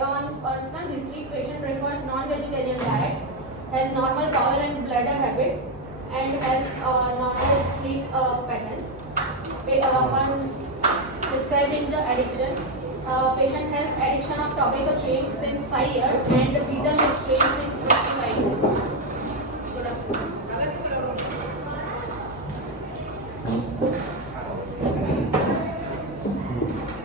On personal history, patient prefers non-vegetarian diet, has normal bowel and bladder habits, and has normal sleep patterns. One describing the addiction. Patient has addiction of tobacco chewing since 5 years and betel leaf chewing since 25 years.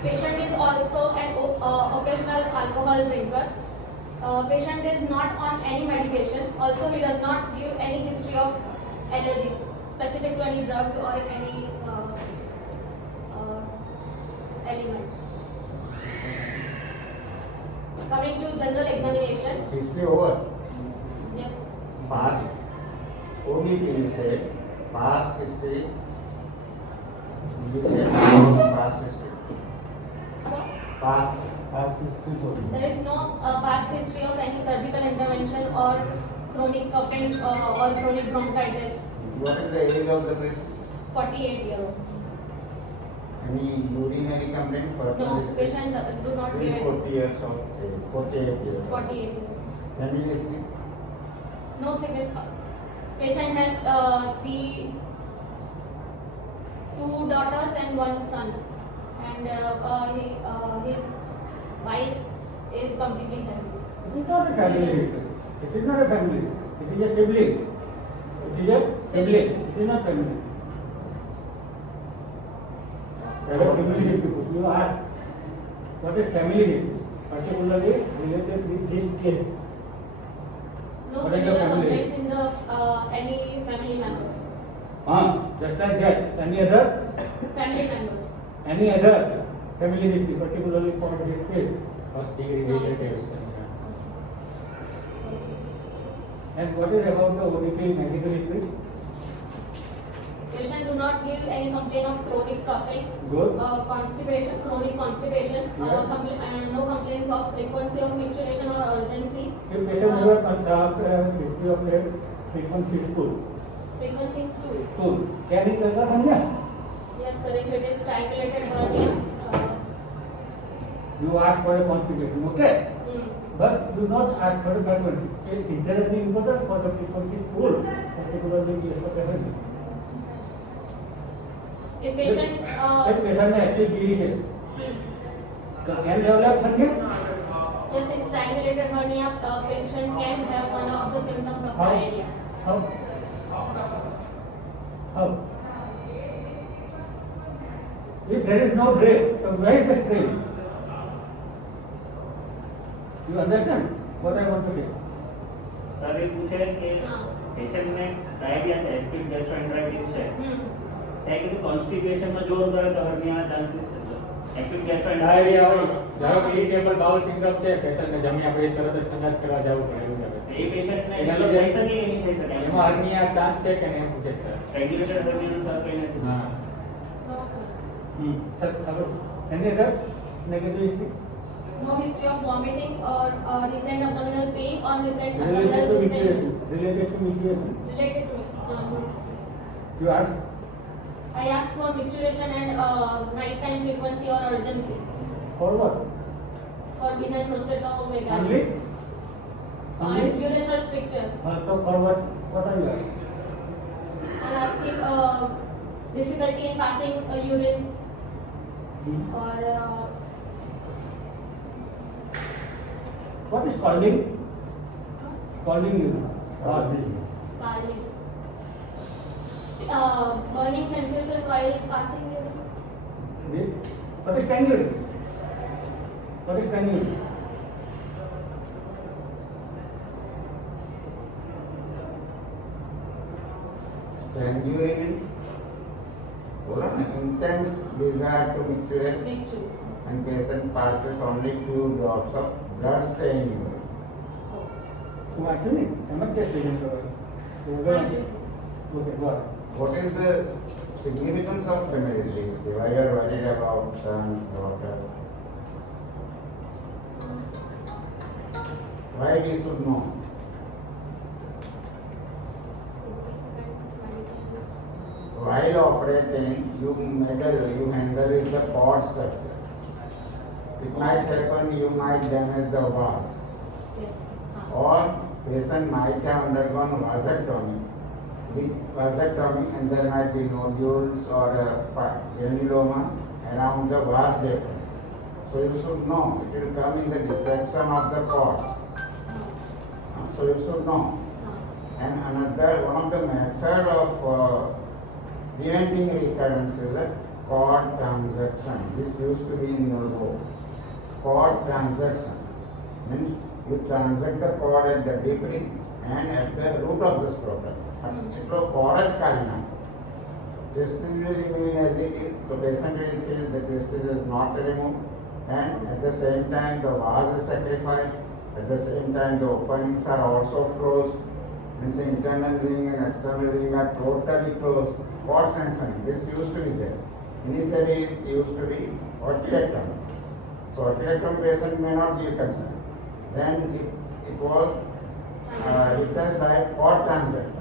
Patient is also an occasional alcohol drinker. Patient is not on any medication. Also, he does not give any history of allergies specific to any drugs or any elements. Coming to general examination. History over. Yes. Past. Only you say past history. You say past history. So, Past history. there is no past history of any surgical intervention or chronic coughing or chronic bronchitis. What is the age of the patient? 48 years old. Any urinary complaint? No, patient do not give it. 40 years of age. 48 years. 48 years old. Family history? No second. Patient has two daughters and one son, and his wife is completely healthy. It is not a family history. It is not a family. It is a sibling. It is a sibling. It is not family. Family history. You ask what is family history, particularly related with this case. No What is the similar family? complaints in the any family members. Just like that. Any other? Family members. Any other family history, particularly for this case. First degree No. relatives. And what is about the original medical history? Patient do not give any complaint of chronic coughing, Good. constipation, chronic constipation, Yeah. and no complaints of frequency of micturition or urgency. If patient never history of their frequency stool, Frequency is two. can he tell us? Yes, sir. If it is strangulated hernia, You ask for a constipation, okay? hmm. But do not ask for a frequency. Is there any importance for the frequency stool, particularly in case of a hernia? If patient, If patient has actually गिरी है, hmm. can develop hernia? Yes, in strangulated hernia, patient can have one of the symptoms of How? diarrhea. How? If there is no break, so where is the strain? You understand what I want to say? Sir ये पूछे कि हाँ. Patient में diarrhoea है, acute gastroenteritis है, Hmm. Acute constipation में जोर करे तो हर्निया चांसेस है सर। एक्यूट ડાયરિયા હોય गैस्ट्रोएंटेराइटिस ધારો કે ઇરિટેબલ બાઉલ સિન્ડ્રોમ છે પેશન્ટને જમ્યા પછી તરત જ સંડાસ કરવા જવું પડે એવું લાગે ये पेशेंट में એના डेवलप લીધે થઈ શકે કે નહીં થઈ શકે એમાં હર્નિયા ચાન્સ છે કે નહીં એમ પૂછે છે રેગ્યુલેટેડ હર્નિયા સર કઈ નથી હા No, sir. Sir, hello. Any other negative history? No history of vomiting or recent abdominal pain or recent Related abdominal to distension. mutation. Related to mutation. Related to it. You ask I asked for micturition and nighttime frequency or urgency for what? for benign prostatomegaly Only? and urethral strictures. So for what? What are you asking? I'm asking difficulty in passing urine or What is scalding? Scalding you. scarring. Burning sensation while passing urine. What is strangling? What is strangling? Strangulating. Intense desire to micturate Micture. and patient passes only few drops of blood staining. So actually, I'm not just saying so. Okay, go on. What is the significance of family leaves? Why you are worried about son, daughter? Why we should know? While operating, you handle with the cord structure. it might happen you might damage the vase. Yes. Or patient might have undergone vasectomy. With vasectomy and there might be nodules or granuloma around the vas deferens. So you should know, it will come in the dissection of the cord. So you should know. And another, one of the method of preventing recurrence is a cord transaction. This used to be in neuro. Cord transaction means you transact the cord at the deep ring and at the root of the scrotum. એટલો cord જ કાઢી નાખો. Testis will remain as it is. So patient will feel the testis is not removed, and at the same time the vase is sacrificed. At the same time the openings are also closed. Means the internal ring and external ring are totally closed. Cord sanction. This used to be there. Initially it used to be orchiectomy. So orchiectomy patient may not be concerned. Then it was replaced by cord transaction.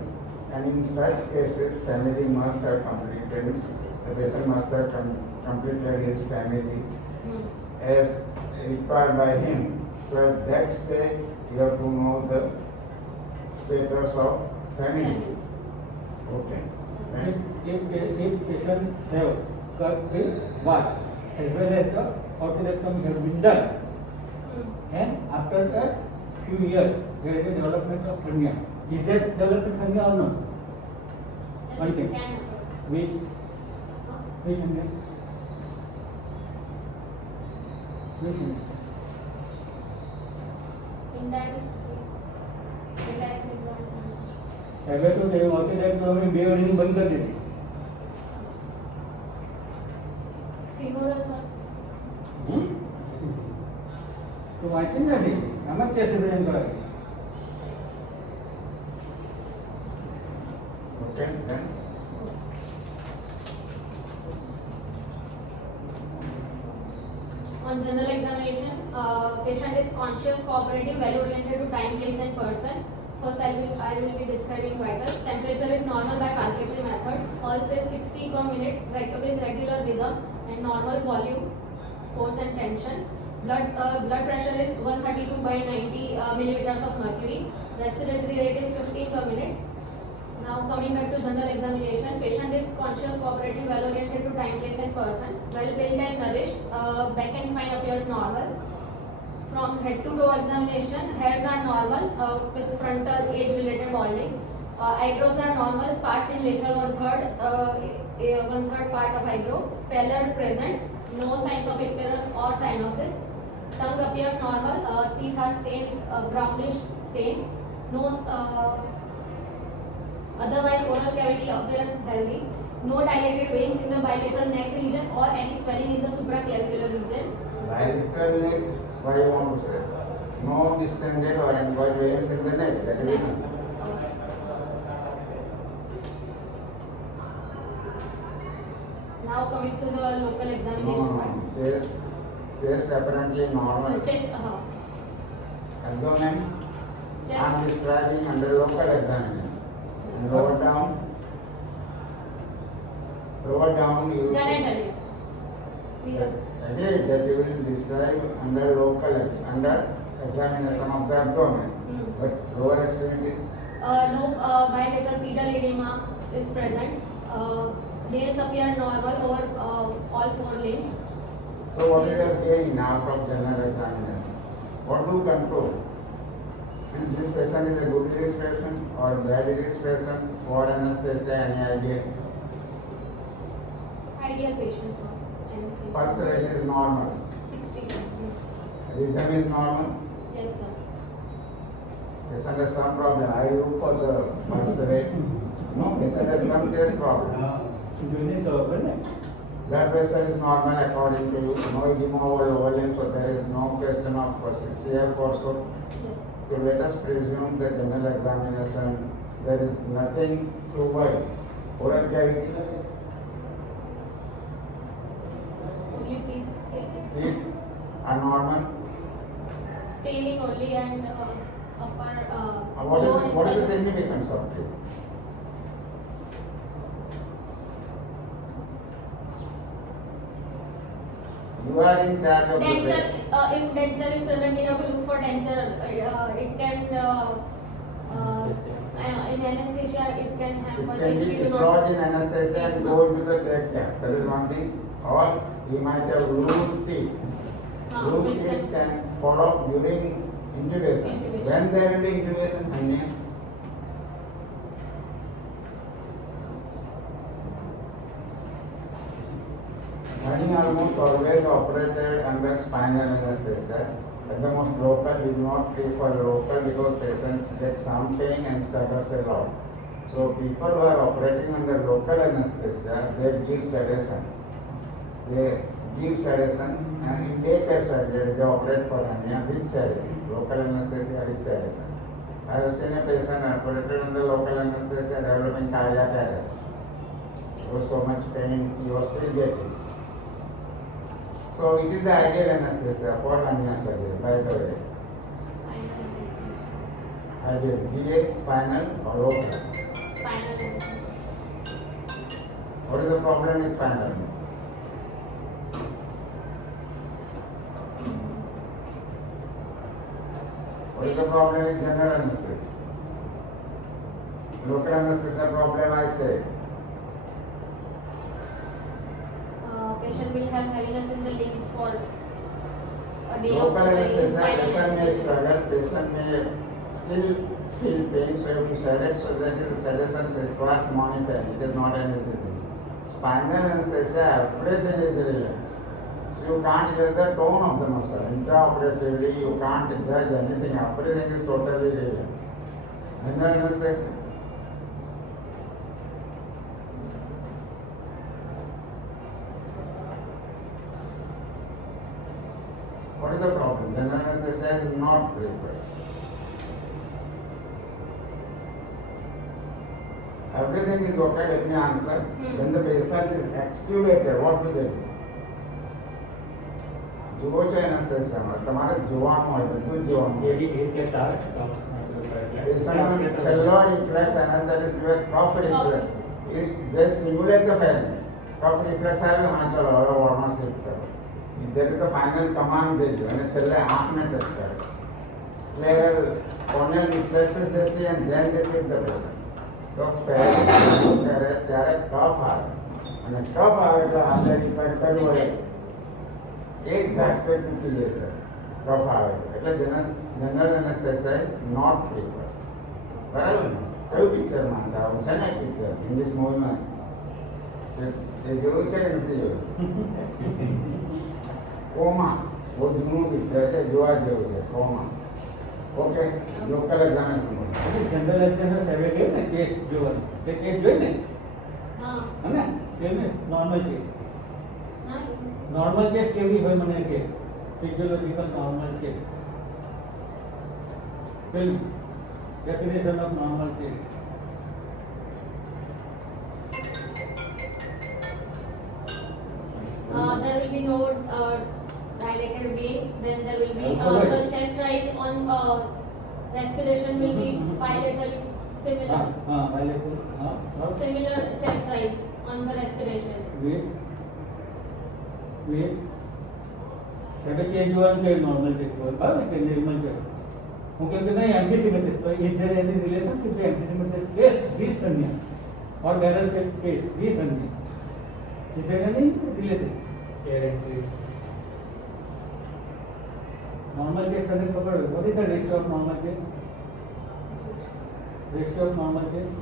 And in such cases, family must have completed, the patient must have completed his family as required by him. So at that stage, you have to know the status of family. Okay. And If patient have cut the vas as well as the orchiectomy has been done, and after that few years there is a development of hernia. Is that development hernia or not? Yes, One it thing. can occur. Which hernia? Which hernia? પહેલે તો તે orchiectomy બે ઓરની બંધ કરી દીધી. Femoral one. તો વાંચી નથી આમાં જ કેસ રિપ્રેઝન્ટ કરાવી. okay, then On general examination, patient is conscious, cooperative, well oriented to time, place, and person. First, I will be describing vitals. Temperature is normal by palpatory method. Pulse is 60 per minute, with regular rhythm and normal volume, force and tension. Blood pressure is 132 by 90 millimeters of mercury. Respiratory rate is 15 per minute. Now coming back to general examination, patient is conscious, cooperative, well oriented to time, place, and person. Well built and nourished. Back and spine appears normal. From head to toe examination, hairs are normal with frontal age-related balding. Eyebrows are normal, sparse in lateral one-third part of eyebrow. Pallor present, no signs of icterus or cyanosis. Tongue appears normal, teeth are stained, brownish stain. Nose, otherwise oral cavity appears healthy. No dilated veins in the bilateral neck region or any swelling in the supraclavicular region. bilateral neck, why you want to say? No distended or involved veins in the neck, that is it. Now coming to the local No, examination no, part. chest apparently normal. Chest, Abdomen, I am chest, describing under local examination. And lower down you genitally. We are, agree that you will describe under local under examination of the abdomen. But lower extremity, no bilateral pedal edema is present. Nails appear normal over all four limbs. so what is your gain out of general examination? What do you control? Is this patient is a good risk patient or bad risk patient? For anesthesia, any idea? Ideal patient for anesthesia. Pulse rate is normal. 60. Rhythm is normal. Yes, sir. Patient has some problem. I look for the pulse rate. No, patient has some chest problem. જોઈને તો ખબર ને. Blood pressure is normal according to you. No edema over lower limb, so there is no question of CF also. Yes. So let us presume the general examination, there is nothing to worry. Oral cavity, Only teeth teeth are normal. staining only and upper What lower is the inside. significance of teeth? You are in charge of the Denture, patient. if denture is present, you have to look for denture. It can, in anesthesia, it can It happen can if be we do dislodged in not. anesthesia and go into the great gap. That is one thing. Or he might have loose teeth. Loose which teeth can- can follow during intubation. Intubation. When they are in the intubation, honey, honey almost always operated under spinal anesthesia. At the most local, we do not prefer local because patients get some pain and stutters a lot. So people who are operating under local anesthesia, they give sedations. They give sedations and in daycare surgery they operate for hernia with sedation. Local anesthesia with sedation. I have seen a patient operated under local anesthesia developing cardiac arrest. There was so much pain he was still getting. So it is the ideal anesthesia for hernia surgery, by the way. Ideal, GA, spinal or local. Spinal. What is the problem with spinal? What is the problem with general anesthesia? Local anesthesia problem, I say. Patient will have heaviness in the limbs for a day Local of anesthesia, spinal patient may anesthesia. struggle, patient may still feel pain, so you have to sedate, so that is sedation requires monitoring, it is not an easy thing. Spinal anesthesia, everything is relaxed. So you can't judge the tone of the muscle. Intraoperatively, you can't judge anything, everything is totally relaxed. General anesthesia. What is the problem? General anesthesia is not preferred. Everything is okay, let me answer. When the patient is extubated, what do they do? જુઓ છો એનેસ્થેસિયામાં તમારે જોવાનું હોય બધું જ જોવાનું એ case આવે ને તો પેશન્ટનો છેલ્લો રિફ્લેક્સ એનેસ્થેટિક રિફ્લેક્સ કફ રિફ્લેક્સ એ જે સ્ટિમ્યુલેટ ધ ફેરિંગ કફ રિફ્લેક્સ આવ્યો હા ચલો હવે વોર્ડમાં શિફ્ટ કરો જેને તો ફાઇનલ કમાન્ડ દેજો અને છેલ્લે આંખને ટચ કરે સ્ક્લેરલ કોર્નિયલ રિફ્લેક્સીસ દેશે and then they shift the patient તો ફેરિંગ કરે ત્યારે કફ આવે અને કફ આવે એટલે હાજર ઇફેક્ટ કર્યું હોય એક ઝાટકે તૂટી જશે કફ આવે એટલે general anaesthesia is not preferred બરાબર ને કયું પિક્ચરમાં છે આવું છે ને પિક્ચર ઇંગ્લિશ મૂવીમાં એ જોયું છે કે નથી જોયું કોમા બહુ જૂનું પિક્ચર છે જોવા જેવું છે comma okay local examination general examination સર્વે કહ્યું ને કેસ જોવાનું તે કેસ જોઈ ને હા. હે ને કેવું નોર્મલ કેસ હા. નોર્મલ કેસ કેવી હોય મને કે ફિઝિયોલોજીકલ નોર્મલ કેસ પેલું definition of normal case There will be no dilated veins. Then there will be Okay. the chest rise on respiration will be bilaterally similar. હા bilateral હા Similar chest rise on the respiration. વેટ એટલે case જોવાનું કે normal case જોવાનું બરાબર કે normal case હું કેમ કે નહીં એન્ટીસિમેટ્રિક તો is there any relationship with antisymmetric case with hernia or barrel case with hernia is there any related normal case करने खबर है what is the ratio of normal case ratio of normal case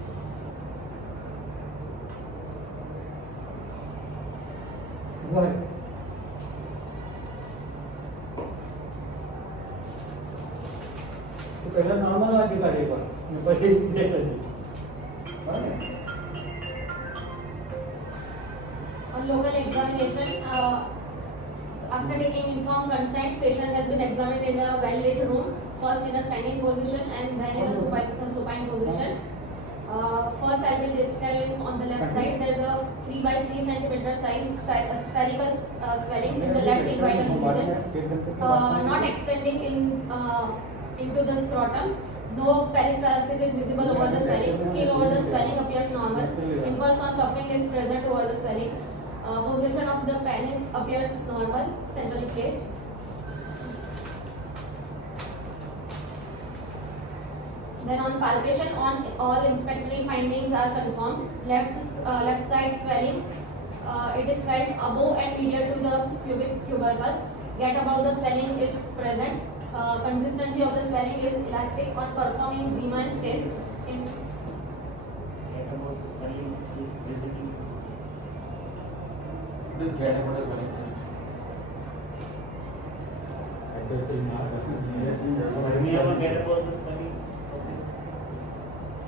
go ahead तो पहले normal वाली काढे पर પછી દેખે બરાબર On local examination, after taking informed consent, patient has been examined in a well-lit room, first in a standing position and then in a supine position. First, I will describe on the left side. There is a 3 by 3 centimeter size spherical swelling in the left inguinal region, not extending into the scrotum. No peristalsis is visible over the swelling. Skin over the swelling appears normal. Impulse on cuffing is present over the swelling. Position of the penis appears normal, centrally placed. Then on palpation, on all inspectory findings are confirmed. Left side swelling, it is felt above and medial to the pubic tubercle. Get above the swelling is present. Consistency of the swelling is elastic on performing Siemens test. In What about the swelling is visiting? This get about as well. Hernia will get about the swelling.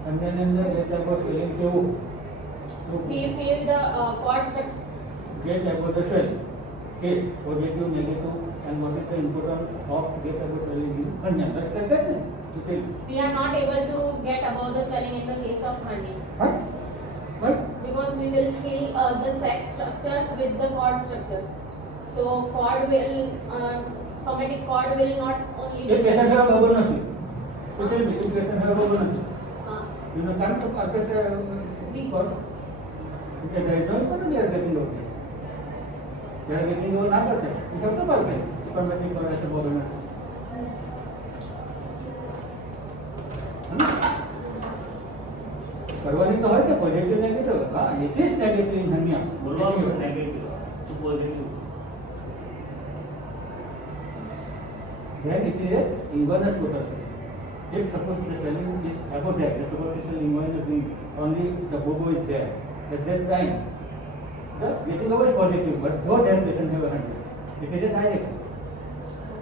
And then in the get about feeling to we feel the cord structure. get about the cell. Okay, positive, negative, and what is the importance of get about feeling in hernia? That's like that. You tell. We are not able to get above the swelling in the case of hernia Huh? What? because we will feel the sex structures with the cord structures. So cord will, spermatic cord will not only. एक कैसा है bubble नहीं तो चल भी एक कैसा है बबल नहीं हाँ, you know can to carpet for okay there is no problem we are getting over we are getting over ना करते ये सब तो बात है spermatic cord ऐसे बबल नहीं करवानी तो है क्या पॉजिटिव नेगेटिव हाँ it is negative in hernia बोलो आप नेगेटिव तो positive then it is a inguinal process. If suppose the swelling is above that, the superficial inguinal ring, only the bobo is there. At that time, the getting over is positive, but no that patient have a hernia. It is a direct,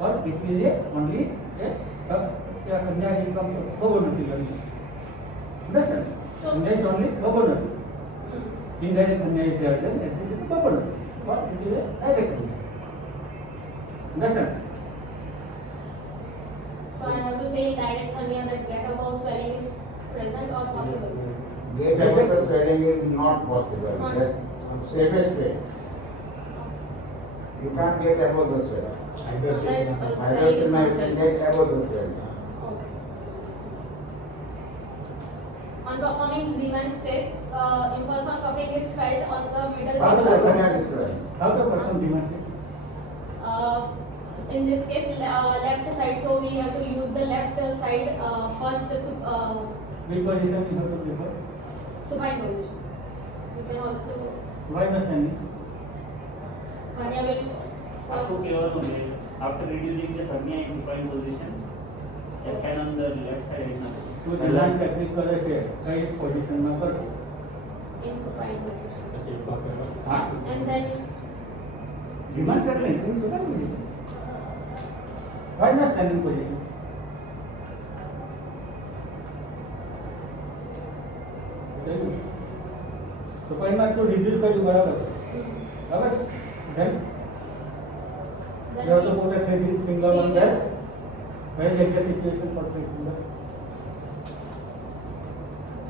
or it is a only a hernia is come to bobonal hernia. Understand? So- Hernia is only bobonal. Hmm. Indirect hernia is there, then it is a bobonal, but it is a direct hernia. Understand? So I have to say direct hernia that get above swelling is present or possible. Get above the swelling is not possible. Not- It's the safest way. You can't get above the swelling. Hydrostigma you can get above the swelling. Okay. On performing Siemens test, impulse on cuffing is felt on the middle How the finger. person Personnel swelling. How the person demands? In this case, left side, so we have to use the left side first Which position you have to prefer? supine position. You can also Why the standing? hernia will आपको केवल होंगे after reducing the hernia in supine position just stand on the left side is not तो design technique करे से कई position में कर in supine position. हाँ And then डिमांड कर लें in super position why not standing position तो कोई ना तो रिड्यूस कर दो बराबर बराबर then you have to put a credit finger on that where is the situation for the finger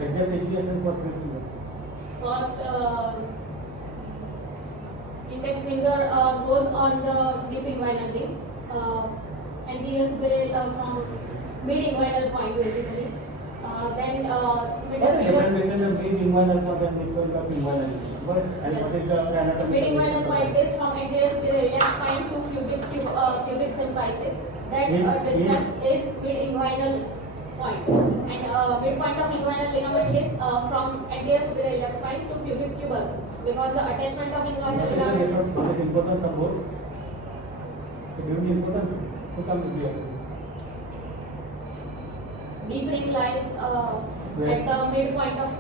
exact situation for the finger first index finger goes on the deep inguinal ring, anterior superior from mid inguinal point basically. Then what middle is the finger. difference between the mid inguinal point and mid point of inguinal what and what is the anatomy Mid inguinal point is from anterior superior iliac spine to pubic symphysis. That distance is mid inguinal point. And midpoint of inguinal ligament is from anterior superior iliac spine to pubic tubercle. Because the attachment of inguinal ligament. what is the importance of both the duty importance who comes here Deep ring lies at the midpoint of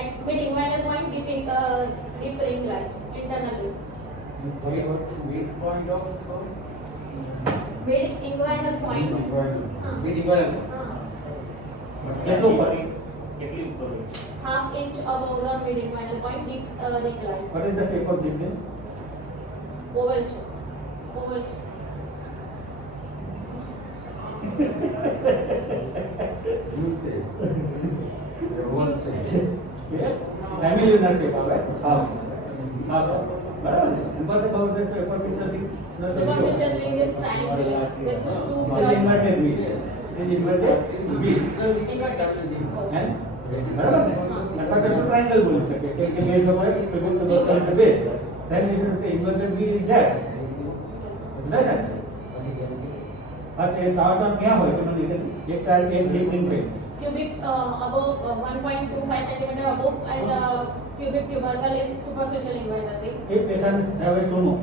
at mid inguinal point. Deep ring lies internally. Mid point of Mid inguinal point. mid inguinal. કેટલું ઉપર કેટલી ઉપર Half inch above the mid inguinal point. Deep ring lies. what is the shape of this thing Oval shape. Oval shape. You say. They won't say. family unit shape આવે હા હા બરાબર છે number તો ખબર છે superficial thing Superficial ring is triangular with two only cross. inverted V it is inverted V Inverted. and બરાબર ને અથવા તો ટ્રાયંગલ બોલી શકે કે બેઝ હોય ફિગર તો લોકલ કે base then we will say inverted B is that understand but એ તાવટન ક્યાં હોય તમે લીધે એક તાર એક deep in pay Cubic above 1.25 centimeter above and cubic tubercle is superficial inguinal. એક પેશન્ટ હવે સુનો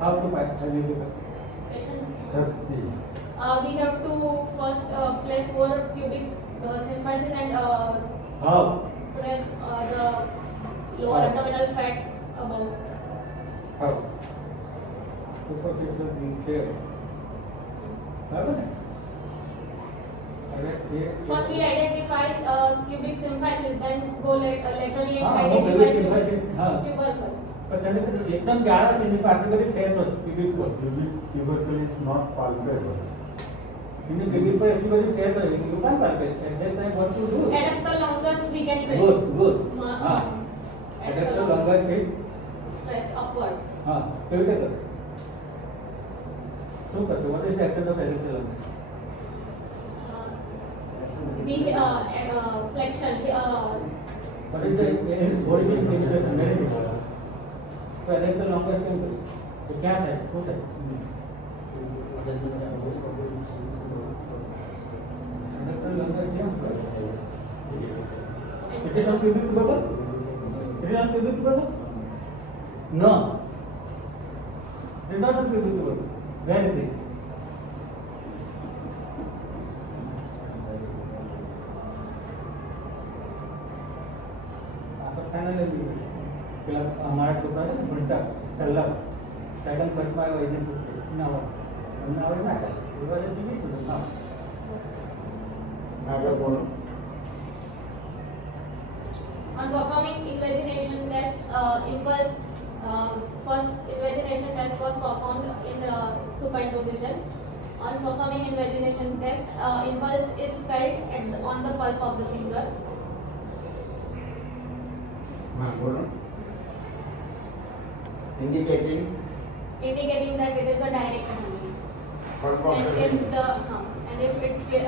how to find Patient. We have to first place 4 cubic symphysis and how press the lower abdominal fat above. how superficial repair બરાબર ને હવે એ First we identify cubic symphysis, then go laterally and હા, identify cubic symphysis, હા. tubercle. પણ તમે એકદમ જાડા છે એની પાર્ટિક્યુલર ફેર તો ક્યુબિક પર Tubercle is not palpable. Any cubic પર એટલી બધી ફેર તો યુ કાન પાર્કે છે that time what to do Adductor longus we can press. Good Ma- હા adductor longus face Press upward. હા કેવી રીતે કરો શું કરશો what is action of adductor longus The flexion. What is the body infection medicine તો adductor longus કેમ કરો તો ક્યાં થાય શું થાય એડેપ્ટર લોંગર કેમ કરો It is on cubic tubercle? It is on cubic tubercle? No. It is not on cubic tubercle. Where is it? આપણે finally પેલા અમારા છોકરા છે ને ભણતા પહેલા સેકન્ડ ક્લાસમાં આવ્યો એને પૂછ્યું ના હોય તમને આવે ના થાય એ વાત જીવી છું ના આગળ બોલો. On performing invagination test, impulse first invagination test was performed in supine position. On performing invagination test, impulse is felt on the pulp of the finger. હા બોલો. Indicating Indicating that it is a direction only. pulp of And the if finger. if we feel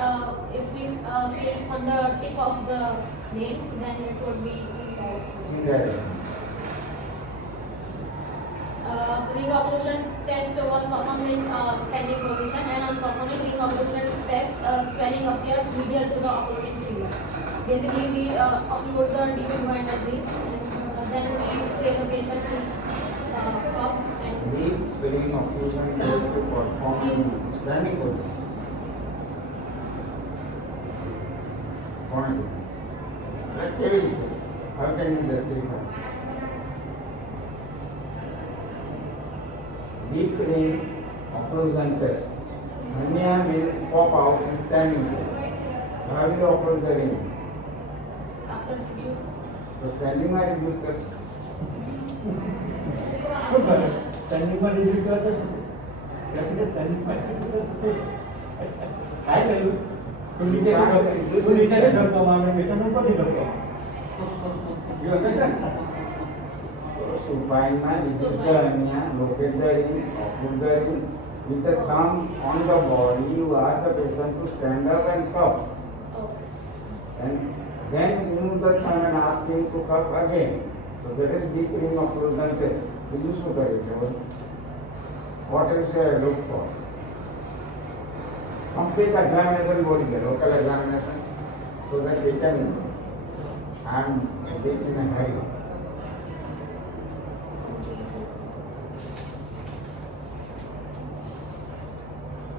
on the tip of the nail, then it would be Indirect. ring occlusion test was performed in standing position, and on performing ring occlusion test, swelling appears medial to the occlusion finger. Basically, we occlude the deep inguinal vein, and then we spray the patient to cough and Deep filling occlusion test to perform in standing position. Point. Let's say, how can you justify? Deep filling occlusion test. Hernia will pop out in standing position. How will you occlude the ring? after reduce. So standing might reduce the standing પર review કરતો છે capital standing પર કાઈ કર્યું તું નીચે ઢોકવા માંડે patient ઉપરથી ઢોકવા you understand supine reduce the hernia, locate the ring, occlude the ring. With the thumb on the body, you ask the patient to stand up and cough. Okay. And then remove the thumb and ask him to cough again. So there is deep ring occlusion test. Will you show the it? What else I look for? Complete examination body, the local examination, so that we can. I am a bit in a hurry.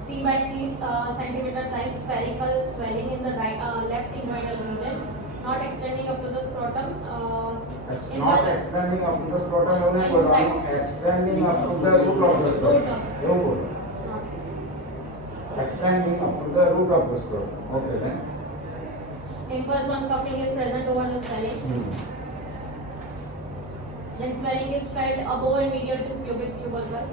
3 by 3 centimeter size spherical swelling in the left inguinal region, not extending up to the scrotum. It's in not the- extending up to the scrotum only, but Inside. extending up to the root of the Root scrotum. of- Root. not- Extending up to the root of the scrotum. Okay then. Impulse on cuffing is present over the swelling. Then swelling is felt above and medial to pubic tubercle.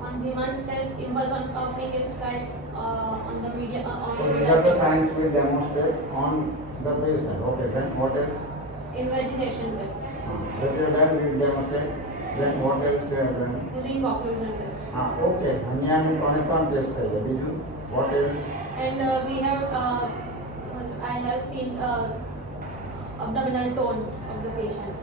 On Siemens test, impulse on cuffing is felt on the medial on So the these are the medial signs we demonstrate on the patient. Okay then what else? invagination test, That you have done, we demonstrate. Then what else you have done? ring occlusion test, Okay. Hernia में कौन कौन test है? What else? And we have, I have seen abdominal tone of the patient.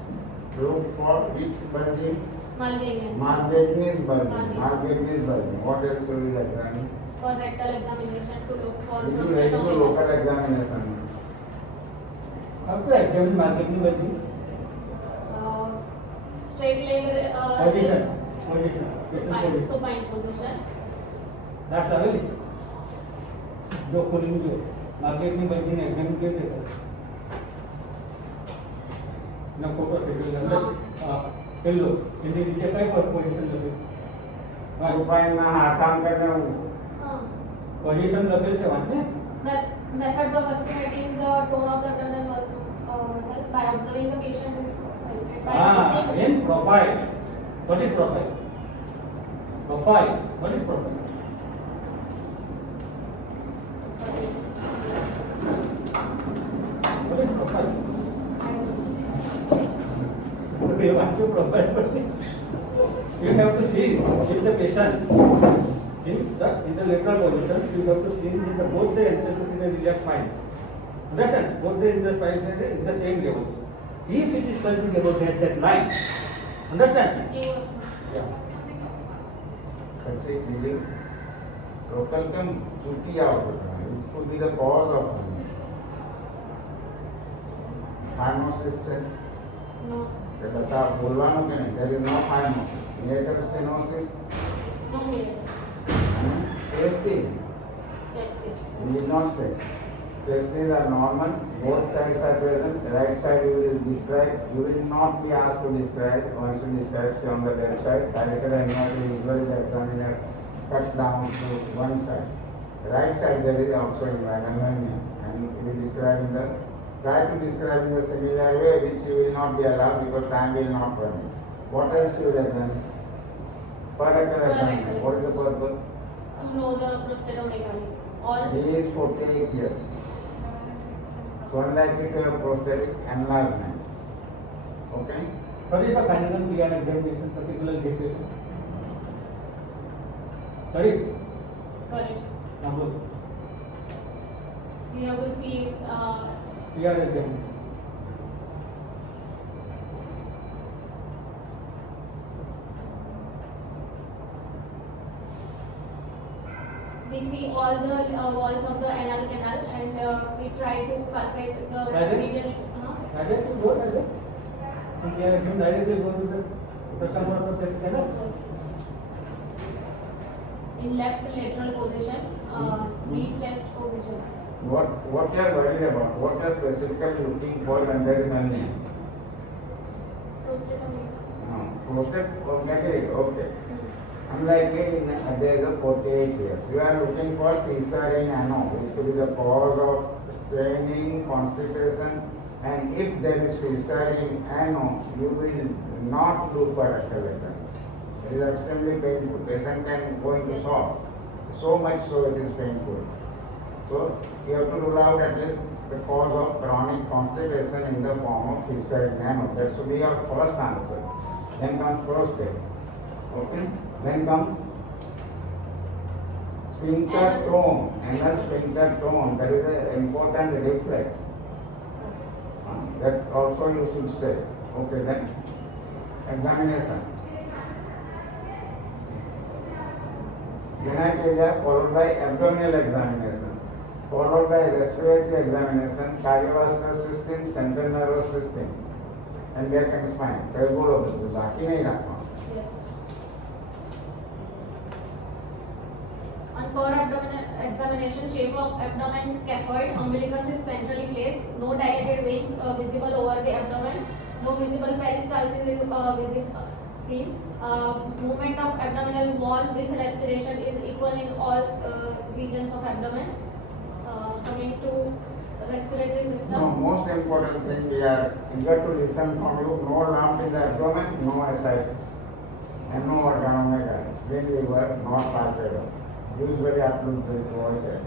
Look for which bulging? Malgenian. Marginalis bulging. Marginalis. Marginalis bulging. What else will you examine? For rectal examination to look for This is regular local prostatomegaly. examination. After examining marketing value, Straight leg position, position, is supine position. that's available. जो खोलेंगे marketing बल्कि examine के देते ना photo schedule अंदर hello इनके नीचे काय पर पोजीशन लगे Supine में हाथांकन पोजीशन लगे से वांटे Methods of estimating the tone of the abdominal muscles by observing the patient by using in profile. What is profile? Profile. What is profile? What is profile? Okay, what is profile? You have to see if the patient in the lateral position, you have to see in the both the entrance in the iliac spine. Understand? Both the entrance spine is the same level. If it is considered about that line, understand? Yeah. Such a feeling. Local can chuti out, which could be the cause of phimosis. no, તે બતા બોલવાનું કે નહીં there is no phimosis. Lateral stenosis no here. testing. Yes, yes. We did not say. Testes are normal, both sides are present. The right side you will describe. You will not be asked to describe. Once you describe, say on the left side, dilated and usually the examiner cuts down to one side. The right side there is also environment and you will describe in the try to describe in a similar way which you will not be allowed because time will not permit. What else you will examine? Parectal examination. What is the purpose? To know the prostatomegaly or He is 48 years. So unlikely to have prostatic enlargement. Okay? What is the final PR examination, particular location? Sorry? correct. Number We have to see PR examination. we see all the walls of the anal canal and we try to palpate the Rather? medial. Rather to go rather? You can directly go to the person or the canal. In left lateral position, deep chest position. What you are worried about? What you are specifically looking for when there is hernia? Prostatomegaly. No. Prostate okay. Okay. Unlikely in there is a 48 years. You are looking for fissure in ano, which could be the cause of straining, constipation, and if there is fissure in ano, you will not do parectal exam. It is extremely painful. Patient can go into shock. So much so it is painful. So you have to rule out at least the cause of chronic constipation in the form of fissure in ano. That should be your first answer. Then comes prostate. Okay? Then comes sphincter tone, anal sphincter tone. That is an important reflex. That also you should say. Okay, then examination. Genitalia followed by abdominal examination, followed by respiratory examination, cardiovascular system, central nervous system, and back and spine. कई बोलो बाकी नहीं रखना. Yes. On per abdominal examination, shape of abdomen scaphoid, umbilicus is centrally placed, no dilated veins visible over the abdomen, no visible peristalsis is seen. Movement of abdominal wall with respiration is equal in all regions of abdomen. Coming to respiratory system. No, most important thing we are eager to listen from you. No lump in the abdomen, no ascites, and no organomegaly. When we were not palpable. Usually आपलोग जो है,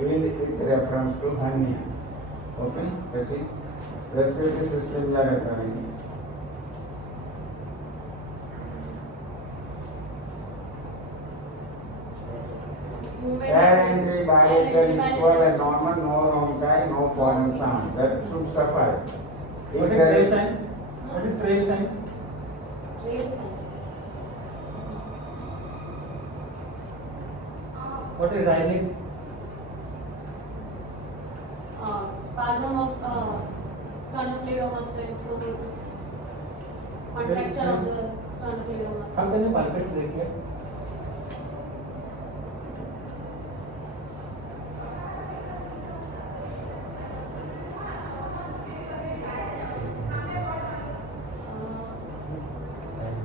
even with reference to hernia. Okay, that's it. Respiratory system we are examining. Movement Air of entry by dilated equal and normal, no ronchi, no foreign sound. That should suffice. If What is there tray is- sign? What is tray sign? Trail sign. What is writhing? Spasm of sternocleidomastoid. So the contracture of the sternocleidomastoid. How can you palpate trachea?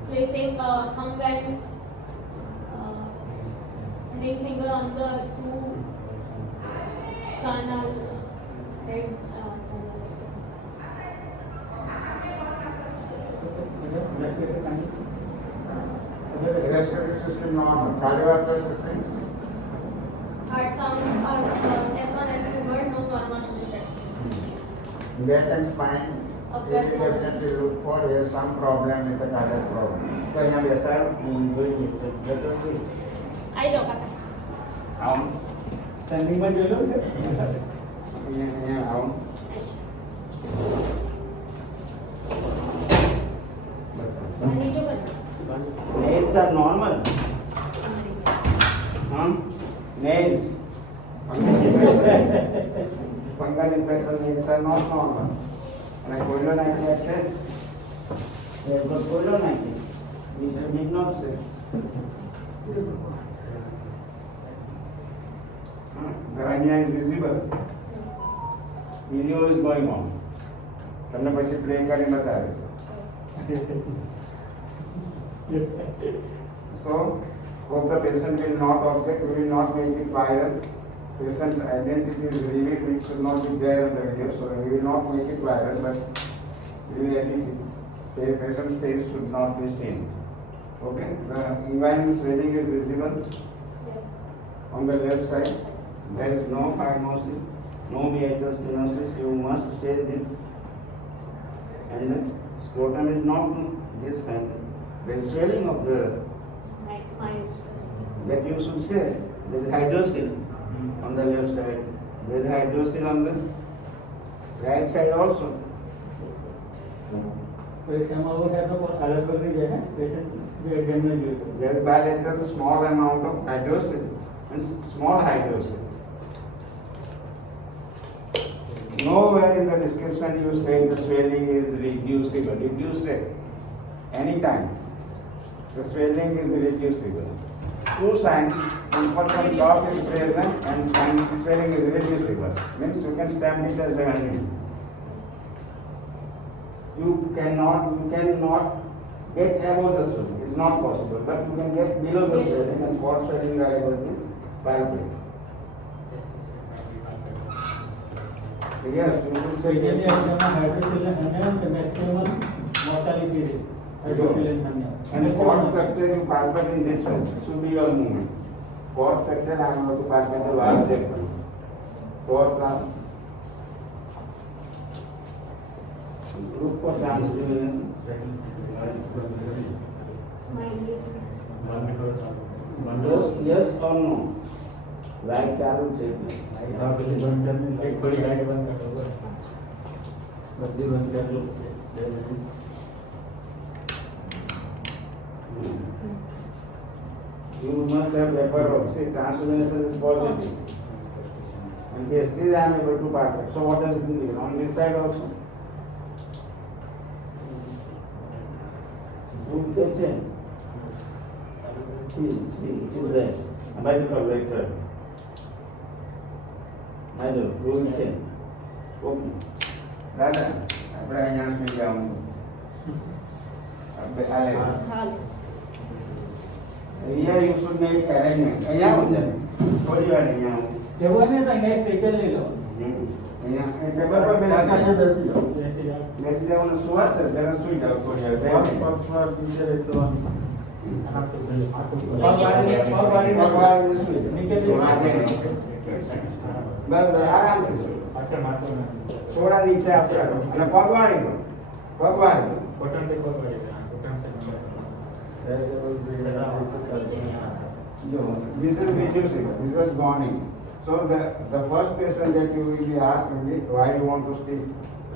Placing thumb and ring finger on the two sternal heads. Respiratory system normal. Cardiovascular system Heart sounds are S1, S2, but no normal detect. that and spine. Okay. If you definitely look for there is some problem with the cardiac problem. So यहाँ पे sir doing it. Let us see. I don't know. આવું Standing by જોઈ લો કે? અહીંયા આવું નીચે બતાવો. Nails are normal. Nails. Fungal infection nails are not normal. અને કોયલો નાખ્યા છે એ તો કોયલો નાખી બીજા big not say. The hernia is visible. Video is going on. તમને પછી પ્લે કરી બતાવીશ. So, hope the patient will not object, we will not make it viral. Patient identity is revealed, which should not be there in the video, so we will not make it viral, but really, the patient's face should not be seen. Okay, the inguinal swelling is visible Yes. on the left side. There is no phimosis, no meatus stenosis, you must say this. And the scrotum is not this kind. There is swelling of the My that you should say there is hydrocele on the left side, there is hydrocele on the right side also. તો એમાં એવું થાય તો કોઈ અલગ કરી જાય ને પેશન્ટ જે એક્ઝામિનર જોઈએ તો. There is bilateral small amount of hydrocele and small hydrocele. Nowhere in the description you say the swelling is reducible. If you say anytime the swelling is reducible, two signs, important cough is present and swelling is reducible. Means you can stamp it as the hernia. You cannot get above the swelling. It's not possible. But you can get below the swelling and what swelling you are able to palpate. Yes, you should say Initially, yes. exam hydrocele hernia the maximum mortality rate. Hydrocele hernia. And the cord structure you palpate in this way. Should be your movement. Cord structure I am going to palpate the last difference. Cord look for translucent. Yes or no? Right ચાલુ છે એક થોડી ગાડી બંધ કરો બધી બંધ કરી લો. You must have paper of say translucence is positive. And yes, still I am able to palpate. So what does it mean? On this side also? Who gets in? See, it is there. Medical vector. Hello, who is in? Okay. દાદા આપણે અહીંયા સુઈ જાઉં આપણે હાલે અહીંયા you should make arrangement અહીંયા આવું જાય થોડી વાર અહીંયા આવું એવું નહીં તો અહીંયા સ્પેશિયલ લઈ લો. અહીંયા ટેબલ પર બેસી જાઓ બેસી જાઓ અને સુવાશે જરા સુઈ જાઓ થોડી વાર ભગવાન સુઈ જાઓ બસ આરામથી સુઈ પાછળ માથું ના થોડા નીચે આપણે અને પગવાળી દો પગવાળી દો કોટન થી cotton So, this is reducible. This is gone in. So the first question that you will be asked will be why you want to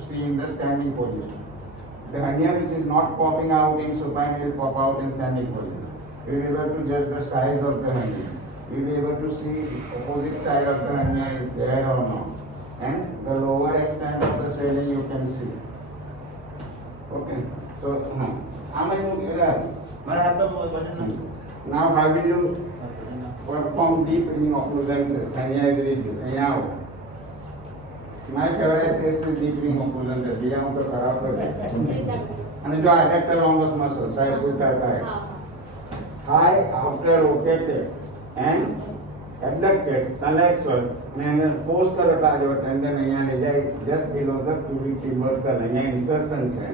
see in the standing position. The hernia which is not popping out in supine will pop out in standing position. We will be able to judge the size of the hernia. We will be able to see the opposite side of the hernia is there or not. And the lower extent of the swelling you can see. Okay. So how many मैं आपका question now how will you perform deep ring occlusion test? Hernia is reduced. અહીંયા આવો. My favorite test is deep ring occlusion test. બીજા હું તો ખરાબ તો અને જો adductor longus muscle side પૂછતા થાય. High after rotated and abducted collateral ને પોસ્ટ કરો તાજો ટેન્ડન અહીંયા લઈ જાય just below the pubic tubercle અહીંયા insertion છે.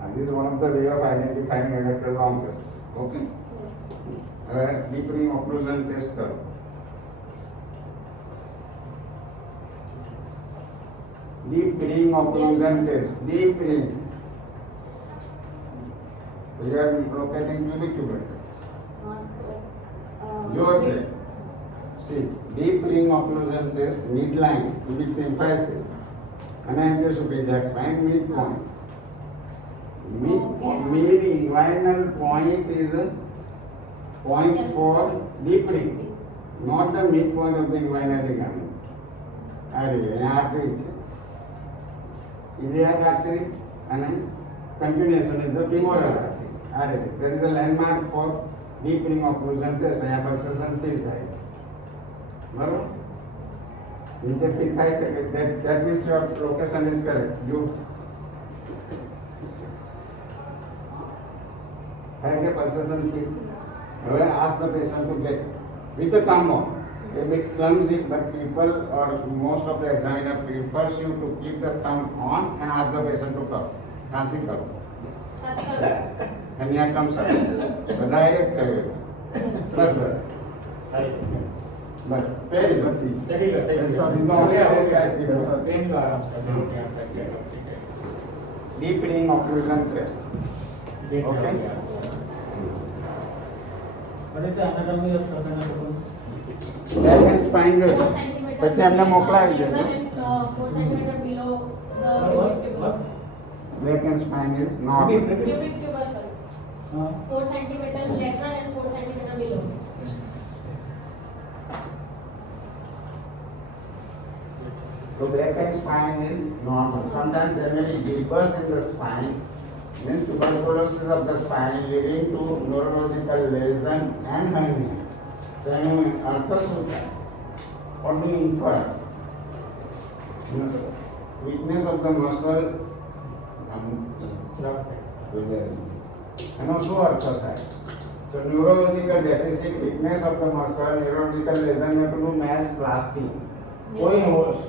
And this is one of the way of identifying adductor longus. Okay. Deep ring occlusion test करो. Deep ring occlusion test. Deep ring. We are locating pubic tubercle. Your plate. See, deep ring occlusion test, midline, pubic symphysis, anantiosupplex spine, midpoint. Mid-inguinal point is point for deep ring, not the midpoint of the inguinal ligament. Artery. Iliac artery and continuation is the femoral artery. There is a landmark for deep ring occlusion test. यहाँ pulsation feel થાય. बराबर? नीचे feel થાય છે. That means your location is correct. You have a pulsation feel. However, ask the patient to get with the thumb on. A bit clumsy, but people or most of the examiner prefers you to keep the thumb on and ask the patient to come. Kansi karo. And here comes up. The direct carry. Plus better. But very good. Very good. Thank you. So this is the only test I give. Pain का आराम से Deep ring occlusion test. Okay. અને તે anatomy of પ્રકારના Back and spine જોજો. પછી એમને મોકલાવી દેજો. 4 centimeter below the pubic tubercle. Back and spine is not. Pubic tubercle. 4 centimeter lateral and 4 centimeter below. So back and spine is normal. Sometimes there may be deepers in the spine. Means tuberculosis of the spine leading to neurological lesion and hernia. So એનું અર્થ શું થાય? What do you infer? Weakness of the muscle. એનો શું અર્થ થાય? So neurological deficit, weakness of the muscle, neurological lesion, you have to do mass plasty. કોઈ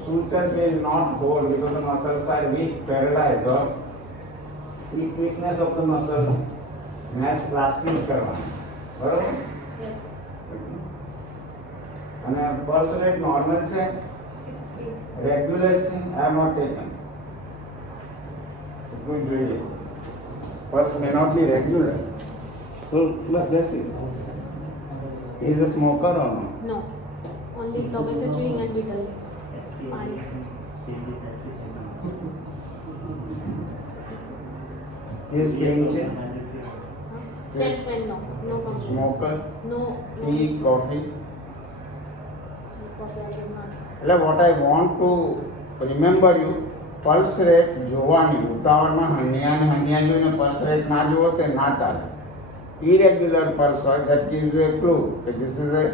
sutures will not hold because the muscles are weak, paralyzed or weakness of the muscle, mass plasty કરવાનું. બરોબર? Yes. અને pulse rate normal છે, 60. regular છે, I have not taken. Good જોઈએ. Pulse may not be regular. So plus that's it. He is a smoker or no? No. Only tobacco chewing and betel. Fine. He is paying check. Chest pain, no. No complaint. Smoker, No. tea, coffee. Coffee I did not. એટલે what I want to remember you, pulse rate જોવાની ઉતાવળમાં હનિયા ને હનિયા જોઈને pulse rate ના જુઓ તે ના ચાલે. Irregular pulse હોય that gives you a clue that this is a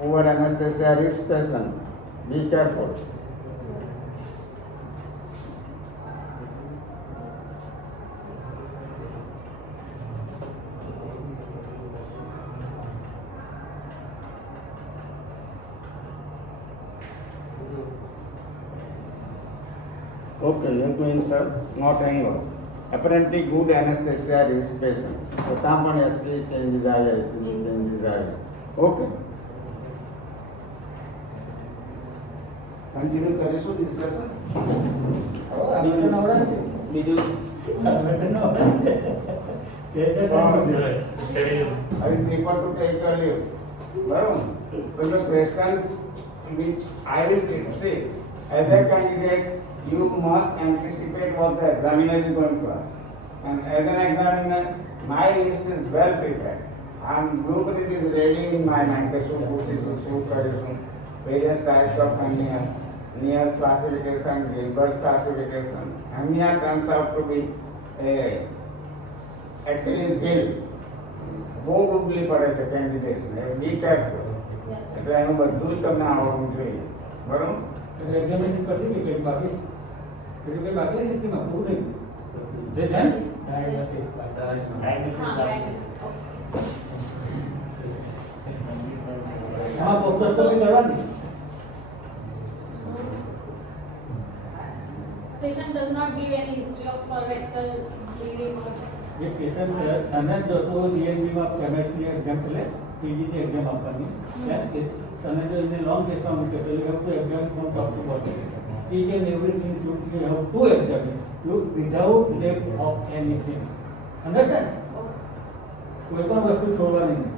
poor anesthesia risk patient. Be careful. Okay, you have to insert, not anywhere. Apparently good anesthesia is patient. So someone has to change his eyes, change his eyes. Okay. Continue કરીશું discussion. બીજું I will prefer to take a leave. બરાબર. So the questions which I will teach. See, as a candidate, you must anticipate what the examiner is going to ask. And as an examiner, my list is well prepared. Blueprint is ready in my mind. Various types of Near's classification, Gilbert's classification. Amnia turns out to be Achilles heel. બહુ ડૂબલી પડે છે કેન્ડિડેટ્સને be careful Yes. એટલે એનું બધું જ તમને આવડવું જોઈએ બરોબર. એક્ઝામિનેશન કરી કે કઈ બાકી કઈ બાકી છે તેમાં પૂરું નહીં જે ધ્યાન Diagnosis by Diagnosis हाँ, का- right. આમાં ફોકસ તો બી કરવાની Patient does not give any history of vertical bleeding or જે પેશન્ટ તને જતો ડીએનબીમાં કેમેસ્ટ્રી એક્ઝામ એટલે પીજીની એક્ઝામ આપવાની તને જો એને લોંગ ટેસ્ટમાં મૂકે તો you have to exam from top two bottom each and everything you have to examine you without left of anything understand કોઈ પણ વસ્તુ છોડવાની નહીં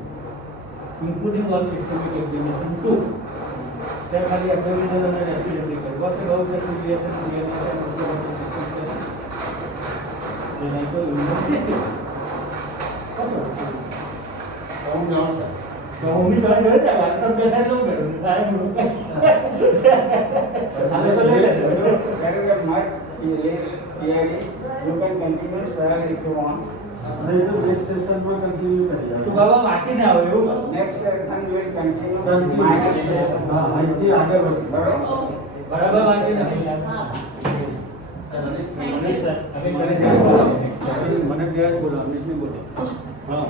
including all systemic examination too ત્યાં ખાલી abdominal અને respiratory કરી what about the ciliation then I go investigate Home down, sir. તો હું બી ઘરે ઘરે જાય વાત તો બેઠા જ લઉં કરું સાહેબ હું હાલે તો લઈ લેશે There is a much theory. You can continue, sir, if you want. નહીં તો next session માં continue કરીએ. તું બાબા વાંચીને આવો એવું કરો. Next lesson we will continue. Continue. Minus lesson. હા, અહીંથી આગળ વધીએ. બરોબર. Okay. બરાબર વાંચીને हाँ. Sir, અભી મને ત્યાં બોલાવો મને ત્યાં બોલાવો અમિતને બોલો હા